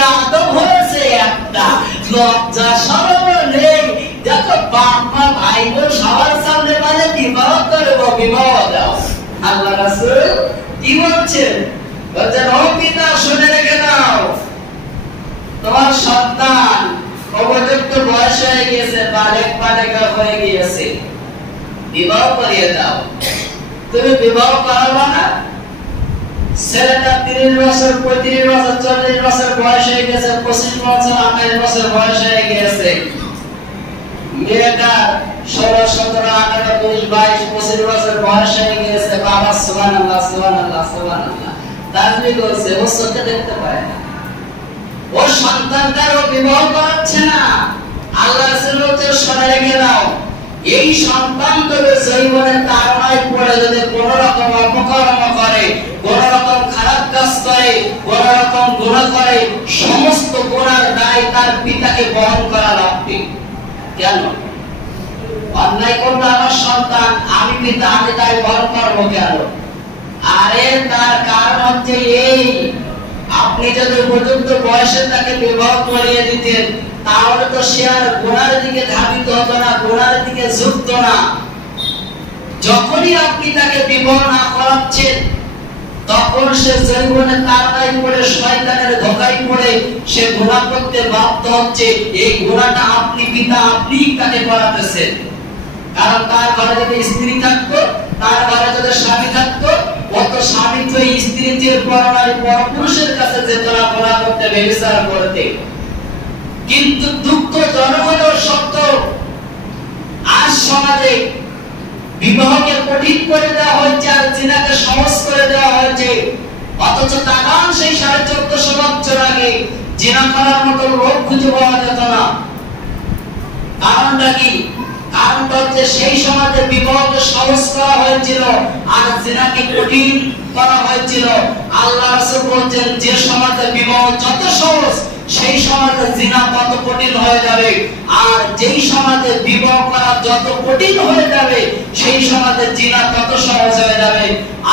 বিয়াদব হয়েছে একটা, লজ্জা শরম নেই। দেখো বাপ মা ভাই বোন সবার সামনে মানে বিবাহ করবো, বিবাহ দাও। আল্লাহ রাসূল কি বলছেন? বলছেন ও পিতা শুনে রেখে দাও, তোমার সন্তান উপযুক্ত বয়স হয়ে গিয়েছে, বালেক বালিকা হয়ে গিয়েছে, বিবাহ করিয়ে দাও। তুমি বিবাহ করাবো না? ছেলেটা 30 বছর 35 বছর 40 বছর বয়স হয়ে গেছে, 25 বছর 28 বছর বয়স হয়ে গেছে, মেয়েটা 16 17 18 20 22 25 বছর বয়স হয়ে গেছে। বাবা সুবহানাল্লাহ সুবহানাল্লাহ সুবহানাল্লাহ তাসবিহ করছে, ও চোখে দেখতে পায় না, ও সন্তানটারও বিবাহ করাচ্ছে না। আল্লাহ রাসূল বলছেন শুনে রেখে দাও, এই সন্তান তবে জীবনে তাড়নায় পড়ে যদি কোন রকম অপকর্ম করে, কোন রকম খারাপ কাজ করে, কোন রকম গুনাহ করে, সমস্ত গুনার দায় তার পিতাকে বহন করা লাগবে। কেন? অন্যায় করবে আমার সন্তান, আমি পিতা, আমি দায় বহন করবো কেন? আরে তার কারণ হচ্ছে এই, আপনি যদি উপযুক্ত বয়সে তাকে বিবাহ করিয়ে দিতেন তাহলে তো সে আর গুনার দিকে ধাবিত হতো না, গুনার দিকে ঝুঁকতো না। যখনই আপনি তাকে বিবাহ না করাচ্ছেন তখন সে জীবনে তাড়নায় পড়ে, শয়তানের ধোঁকায় পড়ে সে গুনাহ করতে বাধ্য হচ্ছে। এই গুনাহটা আপনি পিতা, আপনি তাকে করাতেছেন। কারণ তার ঘরে যদি স্ত্রী থাকতো, তার ঘরে যদি স্বামী থাকতো, অত স্বামী তো স্ত্রীর পরনারী পরপুরুষের কাছে যেত না গুনাহ করতে, ব্যভিচার করতে। কিন্তু দুঃখজনক হলেও সত্য, আজ সমাজে বিবাহকে কঠিন করে দেওয়া হয়েছে আর জিনাকে সহজ করে দেওয়া হয়েছে। অথচ তাকান সেই 1450 বছর আগে জিনা করার মতো লোক খুঁজে পাওয়া যেত না। কারণটা কি? কারণটা হচ্ছে সেই সমাজে বিবাহকে সহজ করা হয়েছিল আর জিনাকে কঠিন করা হয়েছিল। আল্লাহ রাসূল বলেন যে সমাজে বিবাহ যত সহজ সেই সমাজে জিনা তত কঠিন হয়ে যাবে, আর যেই সমাজে বিবাহ করা যত কঠিন হয়ে যাবে সেই সমাজে জিনা তত সহজ হয়ে যাবে।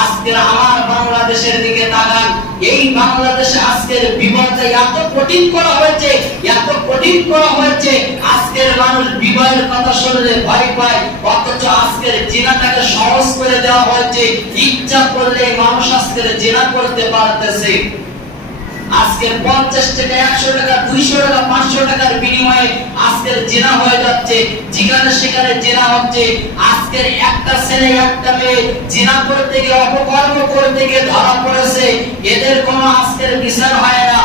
আজকে আমার বাংলাদেশের দিকে তাকান, এই বাংলাদেশে আজকের বিবাহটা এত কঠিন করা হয়েছে, এত কঠিন করা হয়েছে, আজকের মানুষ বিবাহের কথা শুনলে ভয় পায়। অথচ আজকের জিনাটাকে সহজ করে দেওয়া হয়েছে, ইচ্ছা করলে মানুষ আজকের জিনা করতে পারতেছে। আজকে 50 টাকা 100 টাকা 200 টাকা 500 টাকার বিনিময়ে আজকের জিনা হয়ে যাচ্ছে, যেখানে সেখানে জিনা হচ্ছে। আজকের একটা ছেলে একটা মেয়ে জিনা করতে গিয়ে, অপকর্ম করতে গিয়ে ধরা পড়েছে, এদের কোনো আজকের বিচার হয় না,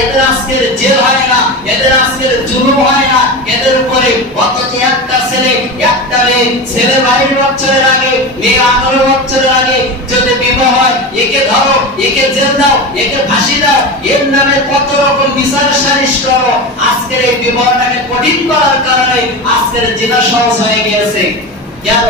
এদের আজকের জেল হয় না, এদের আজকের জুলুম হয় না এদের উপরে। অথচ একটা ছেলে একটা মেয়ে, ছেলে 22 বছরের আগে, মেয়ে 18 বছরের আগে যদি বিবাহ হয়, একে ধরো, একে জেল দাও, একে ফাঁসি দাও, এর নামে কত রকম বিচার সালিশ করো। আজকের এই বিবাহটাকে কঠিন করার কারণে আজকের জিনা সহজ হয়ে গিয়েছে। কেন?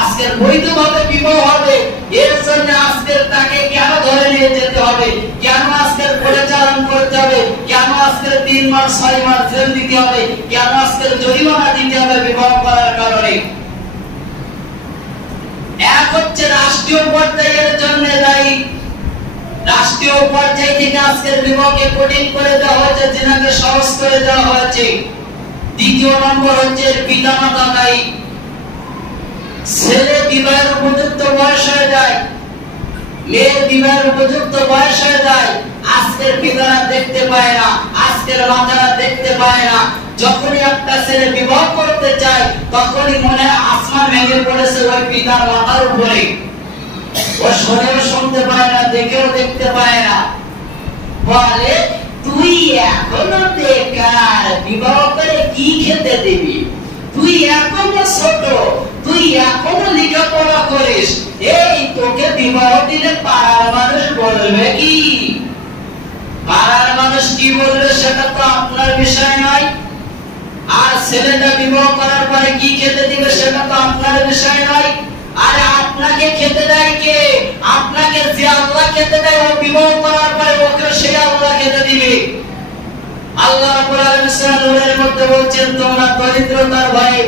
আজকের বৈধভাবে বিবাহ হবে, এর জন্য আজকের তাকে কেন ধরে নিয়ে যেতে হবে, কেন আজকের পরিচালন করতে হবে, কেন আজকের 3 মাস 6 মাস জেল দিতে হবে, কেন আজকের জরিমানা দিতে হবে বিবাহ করার কারণে? এক হচ্ছে রাষ্ট্রীয় পর্যায়ের জন্য দায়ী, রাষ্ট্রীয় পর্যায় থেকে আজকের বিবাহকে কঠিন করে দেওয়া হয়েছে, জিনাকে সহজ করে দেওয়া হয়েছে। দ্বিতীয় নম্বর হচ্ছে পিতামাতা দায়ী। ছেলে বিবাহের উপযুক্ত বয়স হয়ে যায়, মেয়ে বিবাহের উপযুক্ত বয়স হয়ে যায়, আজকের পিতারা দেখতে পায় না, আজকের মাতারা দেখতে পায় না। যখনই একটা ছেলে বিবাহ করতে চায় তখনই মনে আসমান ভেঙে পড়েছে ওই পিতার মাথার উপরে। ও শুনেও শুনতে পায় না, দেখেও দেখতে পায় না। বলে তুই এখনো বেকার, বিবাহ করে কি খেতে দিবি, তুই এখনো ছোট, তুই এখনো লেখাপড়া করিস, এই তোকে বিবাহ দিলে পাড়ার মানুষ বলবে কি? পাড়ার মানুষ কি বলবে সেটা তো আপনার বিষয় নয়। আর ছেলেটা বিবাহ করার পরে কি খেতে দিবে সেটা তো আপনার বিষয় নয়। আরে আপনাকে খেতে দেয় কে? আপনাকে যে আল্লাহ খেতে দেয়, ও বিবাহ করার পরে ওকে সেই আল্লাহ খেতে দিবে। আল্লাহ রাব্বুল আলামিন সূরা নূরের মধ্যে বলছেন, তোমরা দরিদ্রতার ভয়ে,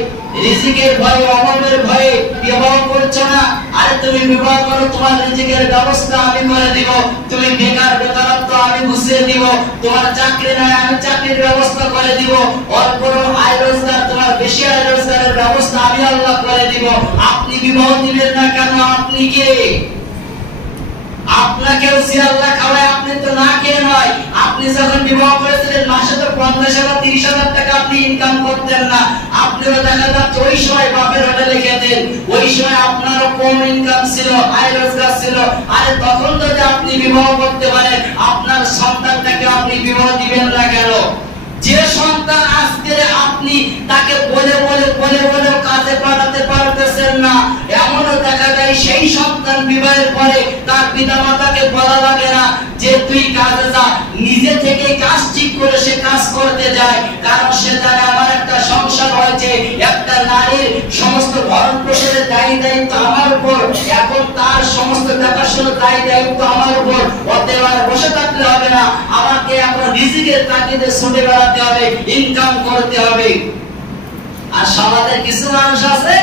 রিজিকের ভয়ে, অভাবের ভয়ে বিবাহ করছো না। আরে তুমি বিবাহ করো, তোমার রিজিকের ব্যবস্থা আমি করে দিব, তুমি বেকার বেকারত্ব আমি বুঝে বুঝিয়ে দিব, তোমার চাকরি নাই আমি চাকরির ব্যবস্থা করে দিব, অল্প আয় রোজগার তোমার বেশি আয় রোজগারের ব্যবস্থা আমি আল্লাহ করে দিব। আপনি বিবাহ দিবেন না কেন? আপনি কে? আপনাকেও সে আল্লাহ খাওয়ায়, আপনি তো না খেয়ে নয়। আপনি যখন বিবাহ করেছিলেন মাসে তো 50,000 30,000 টাকা আপনি ইনকাম করতেন না। আপনিও দেখা যাচ্ছে ওই সময় বাপের হোটেলে খেতেন, ওই সময় আপনারও কম ইনকাম ছিল, আয় রোজগার ছিল। আরে তখন যদি আপনি বিবাহ করতে পারেন, আপনার সন্তানটাকে আপনি বিবাহ দিবেন না কেন? যে সন্তান আজকে আপনি তাকে বলে বলে বলে বলে কাজে পাঠাতে পারতেছেন না, এমনও দেখা যায় সেই সন্তান বিবাহের পরে তার পিতামাতাকে বলা লাগে না যে তুই কাজে যা, নিজে থেকে কাজ ঠিক করে সে কাজ করতে যায়। কারণ সে জানে আমার একটা সংসার হয়েছে, একটা নারীর সমস্ত ভরণ পোষণের দায়ী দায়িত্ব আমার উপর, এখন তার সমস্ত দেখাশোনার দায়ী দায়িত্ব আমার উপর। অতএব আর বসে থাকলে হবে না, আমাকে এখন রিজিকের তাগিদে ছুটে বেড়াতে হবে, ইনকাম করতে হবে। আর সমাজের কিছু মানুষ আছে,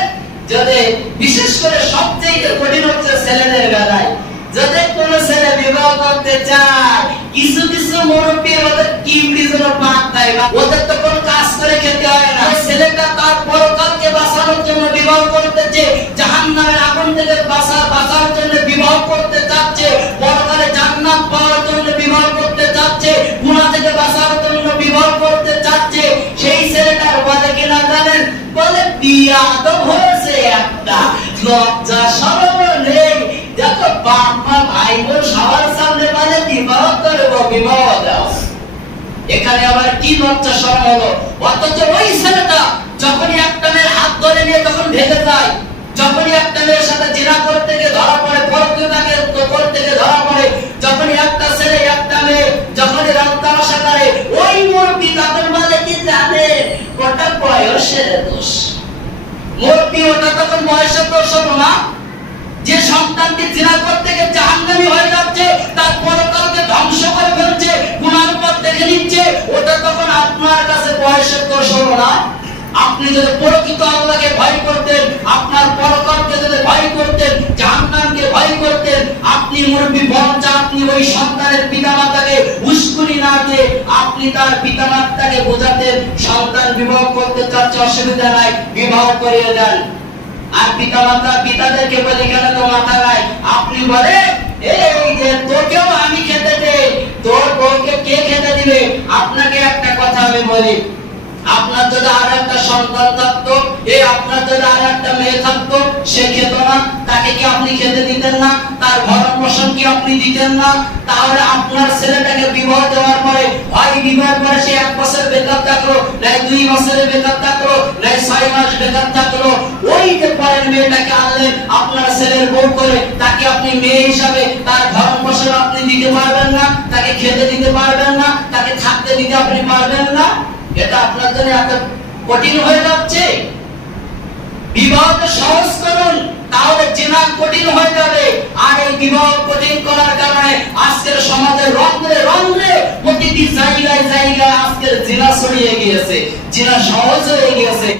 যদি বিশেষ করে সবচেয়ে কঠিন হচ্ছে ছেলেদের বেলায়, যদি কোন ছেলে বিবাহ করতে চায়, কিছু কিছু মুরব্বী ওদের কিবড়ি জন্য পাক দেয়, ওদের তো কোন কাজ করে খেতে হয় না। ছেলেটা তার পরকালকে বাঁচানোর জন্য বিবাহ করতেছে, জাহান্নামের আগুন থেকে বাঁচার জন্য বিবাহ করতে চাচ্ছে, পরকালে জান্নাত পাওয়ার জন্য বিবাহ করতে চাচ্ছে, গুনাহ থেকে বাঁচার জন্য বিবাহ করতে চাচ্ছে। সেই ছেলেটার বলে কিনা জানেন? বলে বিয়া তো হয়েছে একটা, লজ্জা শরম নেই। দেখো বাপ মা ভাই বোন সবার সামনে বলে বিবাহ করবো, বিবাহ দাও। এখানে আবার কি লজ্জা শরম হলো? অথচ ওই ছেলেটা যখনই একটা মেয়ের হাত ধরে নিয়ে তখন ভেঙে যায়, যখনই একটা মেয়ের সাথে জিনা করতে গিয়ে ধরা পড়ে, পরকীয়তাকে করতে গিয়ে ধরা পড়ে, যখনই একটা ছেলে একটা মেয়ে যখনই রাত তামাশা করে, ওই মুরব্বি তখন বলে কি জানে ওটা বয়সের দোষ। মুরব্বি ওটা তখন বয়সের দোষ হলো না, যে সন্তানকে জিনা করতে গিয়ে জাহান্নামী হয়ে যাচ্ছে, তার পরকালকে ধ্বংস করে ফেলছে, গুনার পথ দেখে নিচ্ছে, ওটা তখন আপনার কাছে বয়সের দোষ হলো না? আপনি যদি প্রকৃত আল্লাহকে ভয় করতেন, আপনার পরকালকে যদি ভয় করতেন, জাহান্নামকে ভয় করতেন, আপনি মুরব্বি বঞ্চ, আপনি ওই সন্তানের পিতামাতাকে উস্কুনি না দিয়ে আপনি তার পিতামাতাকে বোঝাতেন সন্তান বিবাহ করতে চাচ্ছে, অসুবিধা নাই, বিবাহ করিয়ে দেন। আর পিতাদেরকে বলে কেন তো মাথা নাই, আপনি বলে এই যে তোকেও আমি খেতে দেই, তোর বউকে কে খেতে দিবে? আপনাকে একটা কথা আমি বলি, আপনার যদি আর একটা সন্তান থাকতো, আপনার যদি আর একটা মেয়ে থাকতো, সে খেত না, তাকে কি আপনি খেতে দিতেন না? তার ভরণ পোষণ কি আপনি দিতেন না? তাহলে আপনার ছেলেটাকে বিবাহ দেওয়ার পরে, হয় বিবাহের পরে সে 1 বছর বেকার থাকলো, নাই 2 বছরে বেকার থাকলো, নাই 6 মাস বেকার থাকলো, ওই যে পরের মেয়েটাকে আনলেন আপনার ছেলের বউ করে, তাকে আপনি মেয়ে হিসাবে তার ভরণ পোষণ আপনি দিতে পারবেন না, তাকে খেতে দিতে পারবেন না, তাকে থাকতে দিতে আপনি পারবেন না। এটা আপনার জন্য এত কঠিন হয়ে যাচ্ছে। বিবাহকে সহজ করুন, তাহলে জিনা কঠিন হয়ে যাবে। আর এই বিবাহ কঠিন করার কারণে আজকের সমাজে রন্ধ্রে রন্ধ্রে প্রতিটি জায়গায় জায়গায় আজকের জিনা ছড়িয়ে গিয়েছে, জিনা সহজ হয়ে গিয়েছে।